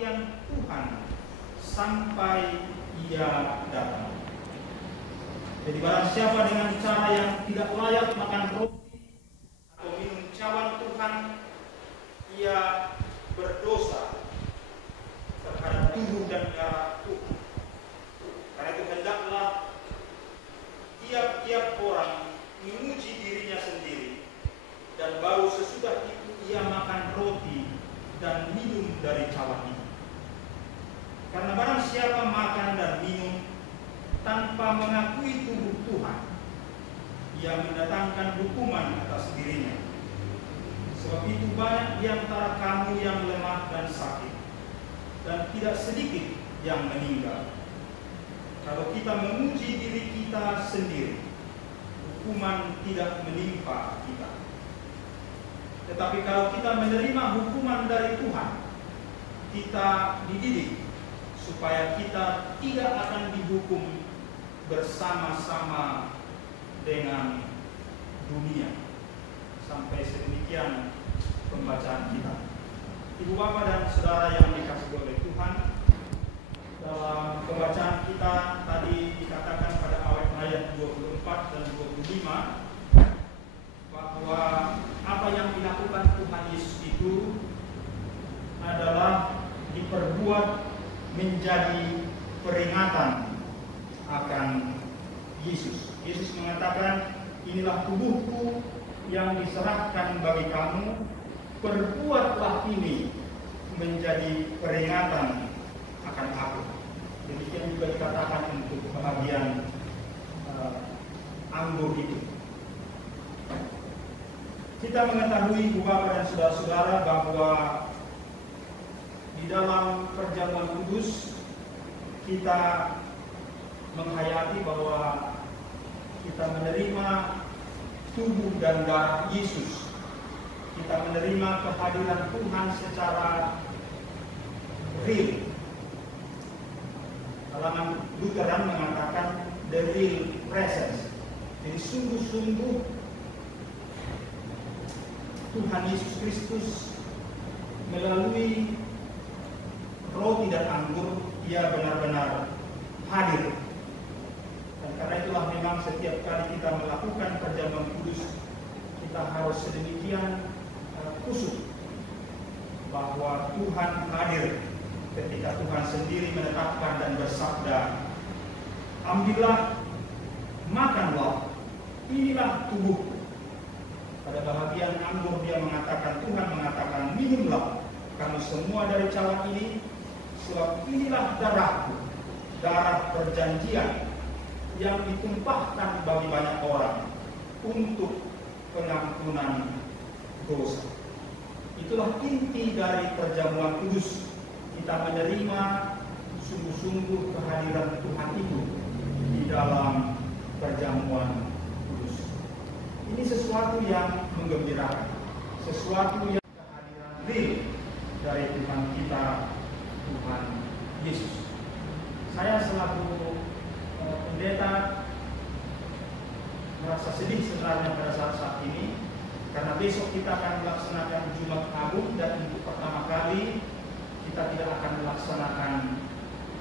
yang Tuhan sampai Ia datang. Jadi barang siapa dengan cara yang tidak layak makan roti atau minum cawan Tuhan, ia berdosa terhadap tubuh dan darah Tuhan. Karena itu hendaklah tiap-tiap orang menguji dirinya sendiri, dan baru sesudah itu ia makan roti dan minum dari cawan itu. Karena barang siapa makan dan minum tanpa mengakui tubuh Tuhan, ia mendatangkan hukuman atas dirinya. Sebab itu banyak di antara kamu yang lemah dan sakit, dan tidak sedikit yang meninggal. Kalau kita menguji diri kita sendiri, hukuman tidak menimpa kita. Tetapi kalau kita menerima hukuman dari Tuhan, kita dididik supaya kita tidak akan dihukum bersama-sama dengan dunia. Sampai sedemikian pembacaan kita. Ibu bapak dan saudara yang dikasihi oleh Tuhan, dalam pembacaan kita tadi dikatakan pada ayat 24 dan 25 bahwa apa yang dilakukan Tuhan Yesus itu adalah diperbuat menjadi peringatan akan Yesus. Yesus mengatakan, inilah tubuhku yang diserahkan bagi kamu, perbuatlah ini menjadi peringatan akan aku. Demikian juga dikatakan untuk bagian anggur itu. Kita mengetahui Bapak dan saudara-saudara bahwa di dalam perjamuan kudus kita menghayati bahwa kita menerima tubuh dan darah Yesus. Kita menerima kehadiran Tuhan secara real. Kalangan Lutheran mengatakan the real presence. Jadi sungguh-sungguh Tuhan Yesus Kristus melalui roti dan anggur, ia benar-benar hadir. Dan karena itulah memang setiap kali kita melakukan perjamuan kudus, kita harus sedemikian khusus bahwa Tuhan hadir ketika Tuhan sendiri menetapkan dan bersabda, ambillah, makanlah, inilah tubuhku. Pada bahagian anggur dia mengatakan, Tuhan mengatakan, minumlah kamu semua dari cawan ini, sebab inilah darahku, darah perjanjian yang ditumpahkan bagi banyak orang untuk pengampunan dosa. Itulah inti dari perjamuan kudus. Kita menerima sungguh-sungguh kehadiran Tuhan itu di dalam perjamuan kudus. Ini sesuatu yang menggembirakan, sesuatu yang kehadiran real dari Tuhan kita, Tuhan Yesus. Saya selaku pendeta merasa sedih sebenarnya pada saat ini, karena besok kita akan melaksanakan Jumat Agung, dan untuk pertama kali kita tidak akan melaksanakan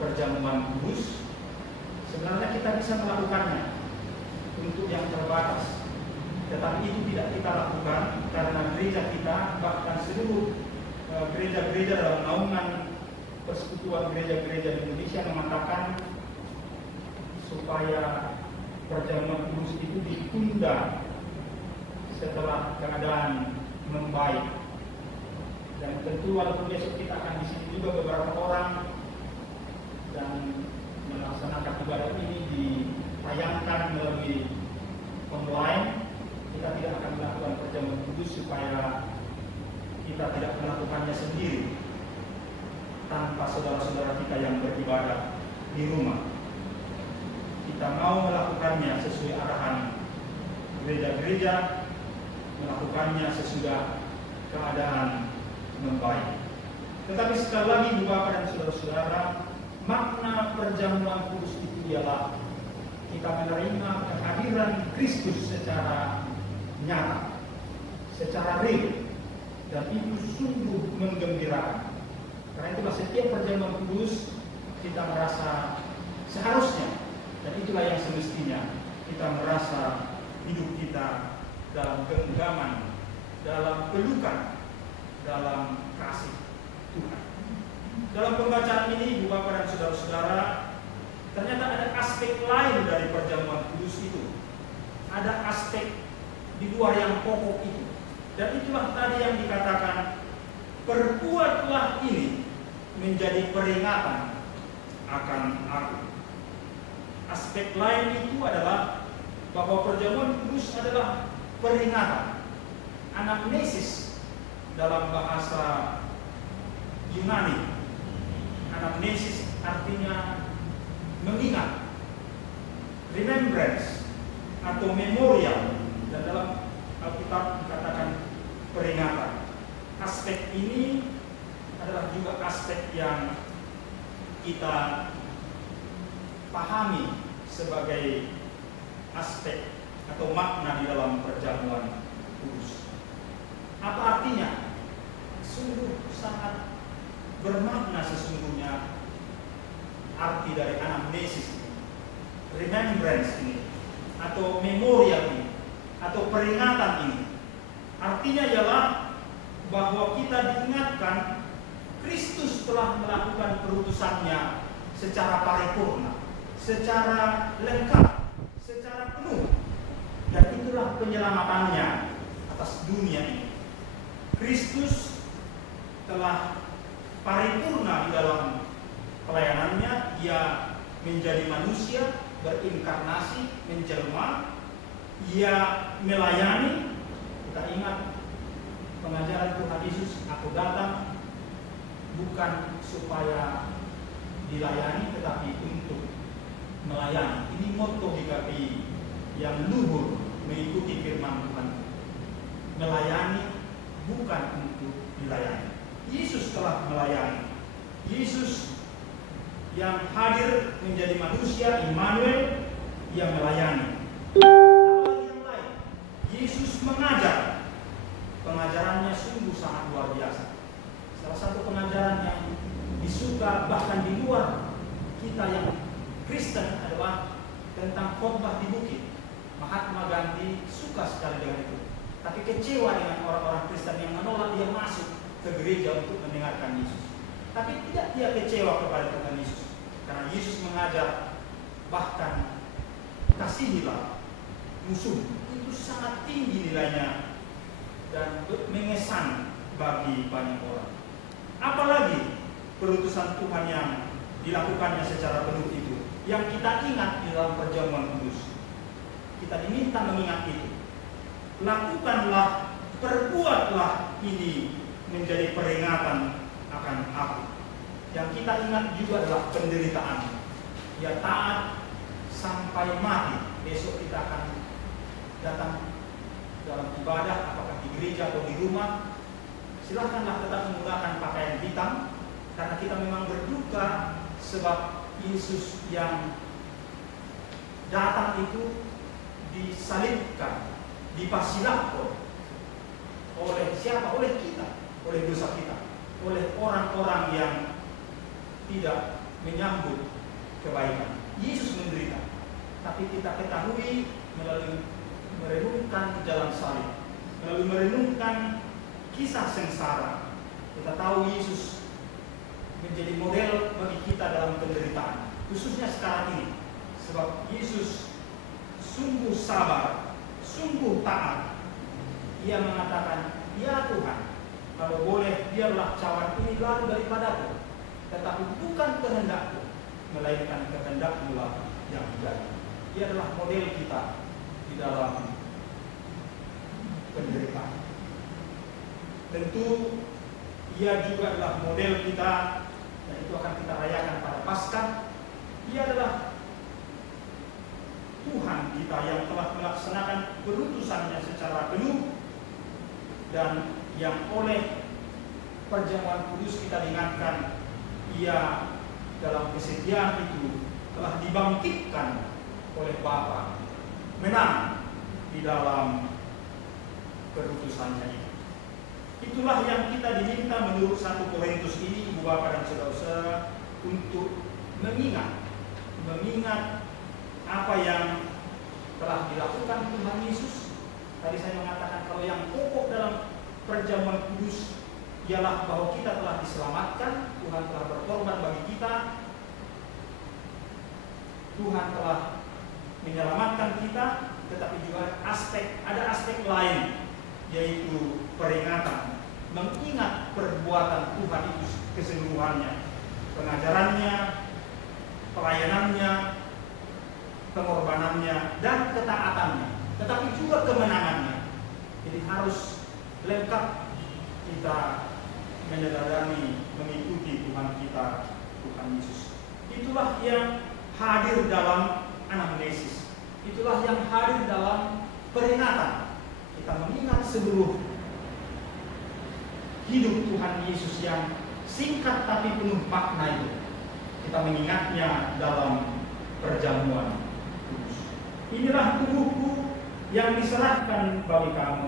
perjamuan kudus. Sebenarnya kita bisa melakukannya untuk yang terbatas, tetapi itu tidak kita lakukan karena gereja kita, bahkan seluruh gereja-gereja dalam naungan Persekutuan Gereja-Gereja di Indonesia mengatakan supaya perjamuan kudus itu ditunda setelah keadaan membaik. Dan tentu walaupun besok kita akan di sini juga beberapa orang dan melaksanakan ibadah ini ditayangkan melalui online, kita tidak akan melakukan perjamuan kudus supaya kita tidak melakukannya sendiri tanpa saudara-saudara kita yang beribadah di rumah. Kita mau melakukannya sesuai arahan gereja-gereja, melakukannya sesudah keadaan membaik. Tetapi sekali lagi Bapak dan saudara-saudara, makna perjamuan kudus itu ialah kita menerima kehadiran Kristus secara nyata, secara real, dan itu sungguh menggembirakan. Karena itulah setiap perjamuan kudus kita merasa seharusnya, dan itulah yang semestinya, kita merasa hidup kita dalam genggaman, dalam pelukan, dalam kasih Tuhan. Dalam pembacaan ini, Bapak dan saudara-saudara, ternyata ada aspek lain dari perjamuan kudus itu. Ada aspek di luar yang pokok itu. Dan itulah tadi yang dikatakan, perbuatlah ini menjadi peringatan akan aku. Aspek lain itu adalah bahwa perjamuan kudus adalah peringatan, anamnesis dalam bahasa Yunani. Anamnesis artinya mengingat, remembrance atau memorial, dan dalam Alkitab dikatakan peringatan. Aspek ini adalah juga aspek yang kita pahami sebagai aspek atau makna di dalam perjamuan kudus. Apa artinya? Sungguh sangat bermakna sesungguhnya arti dari anamnesis ini, remembrance ini, atau memorial ini, atau peringatan ini. Artinya ialah bahwa kita diingatkan Kristus telah melakukan perutusannya secara paripurna, secara lengkap, secara penuh, dan itulah penyelamatannya atas dunia ini. Kristus telah paripurna di dalam pelayanannya. Ia menjadi manusia, berinkarnasi, menjelma. Ia melayani. Kita ingat pengajaran Tuhan Yesus, aku datang bukan supaya dilayani, tetapi untuk melayani. Ini motto GKPI yang luhur mengikuti firman Tuhan. Melayani bukan untuk dilayani. Yesus telah melayani. Yesus yang hadir menjadi manusia, Immanuel, yang melayani. Apalagi yang lain? Yesus mengajar. Pengajarannya sungguh sangat luar biasa. Salah satu pengajaran yang disuka bahkan di luar kita yang Kristen adalah tentang khotbah di bukit. Mahatma Gandhi suka sekali dengan itu, tapi kecewa dengan orang-orang Kristen yang menolak dia masuk ke gereja untuk mendengarkan Yesus. Tapi tidak dia kecewa kepada Tuhan Yesus, karena Yesus mengajar bahkan kasihilah musuh. Itu sangat tinggi nilainya dan mengesan bagi banyak orang. Apalagi perutusan Tuhan yang dilakukannya secara penuh itu, yang kita ingat di dalam perjamuan kudus. Kita diminta mengingat itu. Lakukanlah, perbuatlah ini menjadi peringatan akan aku. Yang kita ingat juga adalah penderitaan. Ya, taat sampai mati. Besok kita akan datang dalam ibadah, apakah di gereja atau di rumah. Silahkanlah tetap menggunakan pakaian hitam, karena kita memang berduka sebab Yesus yang datang itu disalibkan, dipasilakon oleh siapa? Oleh kita, oleh dosa kita, oleh orang-orang yang tidak menyambut kebaikan. Yesus menderita, tapi kita ketahui melalui merenungkan jalan salib, melalui merenungkan kisah sengsara, kita tahu Yesus menjadi model bagi kita dalam penderitaan, khususnya sekarang ini. Sebab Yesus sungguh sabar, sungguh taat. Ia mengatakan, ya Tuhan, kalau boleh biarlah cawan ini lalu daripadaku, tetapi bukan kehendakku, melainkan kehendak-Mu lah yang jadi. Ia adalah model kita di dalam penderitaan. Tentu ia juga adalah model kita, dan itu akan kita rayakan pada Paskah. Ia adalah Tuhan kita yang telah melaksanakan perutusannya secara penuh, dan yang oleh perjamuan kudus kita diingatkan ia dalam kesetiaan itu telah dibangkitkan oleh Bapa, menang di dalam perutusannya ini. Itulah yang kita diminta menurut 1 Korintus ini, Ibu Bapak dan Saudara-saudara, untuk mengingat apa yang telah dilakukan Tuhan Yesus. Tadi saya mengatakan kalau yang pokok dalam perjamuan kudus ialah bahwa kita telah diselamatkan, Tuhan telah berkorban bagi kita, Tuhan telah menyelamatkan kita, tetapi juga ada aspek lain, yaitu peringatan, mengingat perbuatan Tuhan itu keseluruhannya, pengajarannya, pelayanannya, pengorbanannya, dan ketaatannya, tetapi juga kemenangannya. Jadi harus lengkap kita menyadari, mengikuti Tuhan kita, Tuhan Yesus. Itulah yang hadir dalam anamnesis. Itulah yang hadir dalam peringatan. Kita mengingat seluruh hidup Tuhan Yesus yang singkat tapi penuh makna itu. Kita mengingatnya dalam perjamuan kudus. Inilah tubuhku yang diserahkan bagi kamu.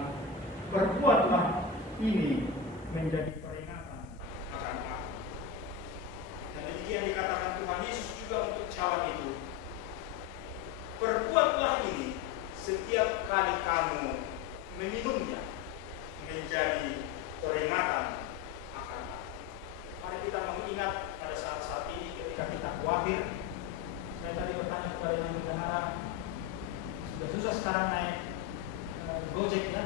Perbuatlah ini menjadi peringatan akan aku. Dan demikian dikatakan Tuhan Yesus juga untuk cawan itu. Perbuatlah ini setiap kali kamu meminumnya menjadi peringatan akan aku. Mari kita mengingat pada saat-saat ini ketika kita khawatir. Saya tadi bertanya kepada yang bendahara, sudah susah sekarang naik Gojek ya,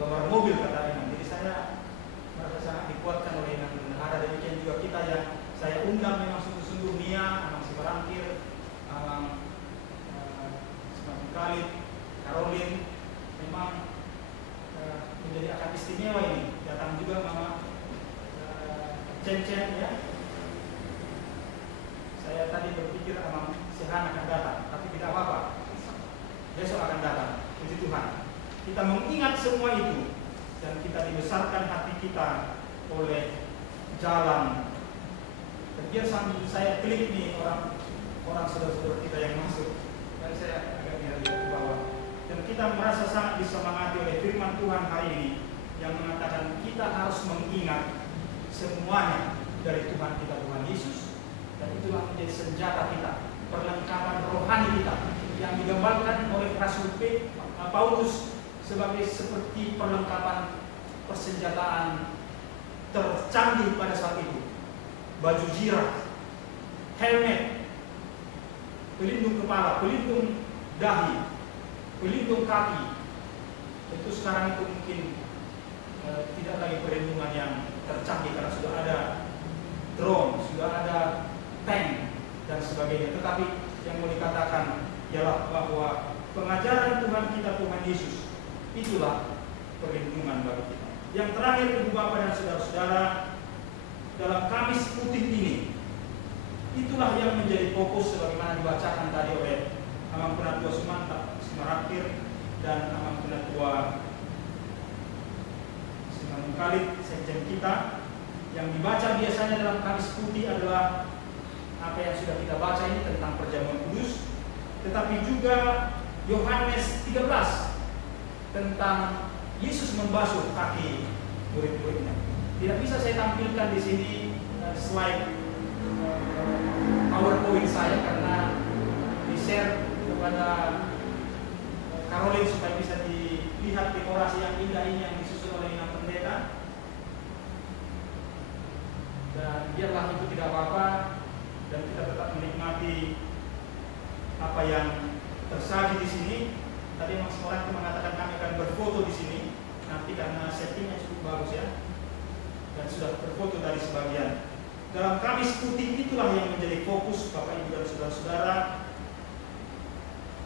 gambar mobil kata Imam. Jadi saya merasa sangat dikuatkan oleh yang bendahara. Demikian juga kita yang saya undang memang sungguh-sungguh Nia, Amang Sibarangkir, Amang Semakin Khalid, Caroline, memang menjadi akan istimewa ini. Datang juga Mama Cen-Cen ya. Saya tadi berpikir Amang Sehan akan datang, tapi tidak apa-apa. Besok akan datang. Puji Tuhan. Kita mengingat semua itu dan kita dibesarkan hati kita oleh jalan. Dan biar sambil saya klik nih orang saudara-saudara kita yang masuk, dan saya agak lihat ke bawah. Dan kita merasa sangat disemangati oleh firman Tuhan hari ini yang mengatakan kita harus mengingat semuanya dari Tuhan kita, Tuhan Yesus. Dan itulah menjadi senjata kita, perlengkapan rohani kita yang digambarkan oleh Rasul Paulus sebagai seperti perlengkapan persenjataan tercanggih pada saat itu. Baju zirah, helmet, pelindung kepala, pelindung dahi, pelindung kaki. Itu sekarang itu mungkin tidak lagi perlindungan yang tercanggih karena sudah ada drone, sudah ada tank dan sebagainya. Tetapi yang mau dikatakan ialah bahwa pengajaran Tuhan kita, Tuhan Yesus, itulah perlindungan bagi kita. Yang terakhir, Ibu Bapak dan Saudara-saudara, dalam Kamis Putih ini, itulah yang menjadi fokus sebagaimana dibacakan tadi oleh Amang Penatua Simarangkir dan Amang Penatua Semakin Khalid, sekjen kita. Yang dibaca biasanya dalam Kamis Putih adalah apa yang sudah kita baca ini tentang perjamuan kudus, tetapi juga Yohanes 13 tentang Yesus membasuh kaki murid-muridnya. Tidak bisa saya tampilkan di sini slide PowerPoint saya karena di-share kepada Caroline supaya bisa dilihat dekorasi yang indah ini yang disusun oleh Inang Pendeta. Dan biarlah itu tidak apa-apa dan kita tetap menikmati apa yang tersaji di sini. Tadi Mas Moran mengatakan kami akan berfoto di sini nanti karena settingnya cukup bagus ya, dan sudah berfoto dari sebagian. Dalam Kamis Putih itulah yang menjadi fokus Bapak Ibu dan Saudara-saudara,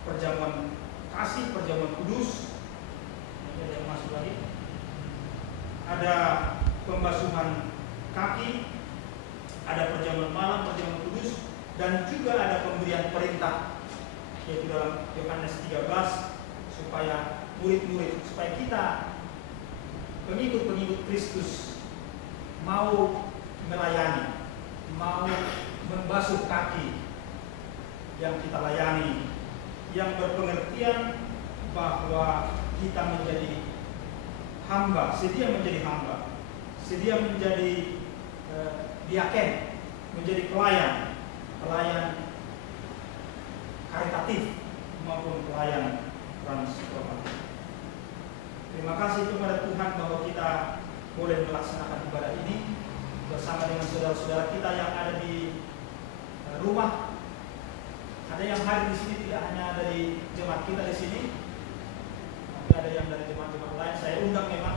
perjamuan kasih, perjamuan kudus. Ini ada yang masuk lagi. Ada pembasuhan kaki, ada perjamuan malam, perjamuan kudus, dan juga ada pemberian perintah, yaitu dalam Yohanes 13, supaya murid-murid, supaya kita pengikut-pengikut Kristus mau melayani, mau membasuh kaki yang kita layani, yang berpengertian bahwa kita menjadi hamba, sedia menjadi hamba, sedia menjadi diaken, menjadi pelayan karitatif maupun pelayan transformatif. Terima kasih kepada Tuhan bahwa kita boleh melaksanakan ibadah ini bersama dengan saudara-saudara kita yang ada di rumah. Ada yang hadir di sini tidak hanya dari jemaat kita di sini, tapi ada yang dari jemaat-jemaat lain. Saya undang memang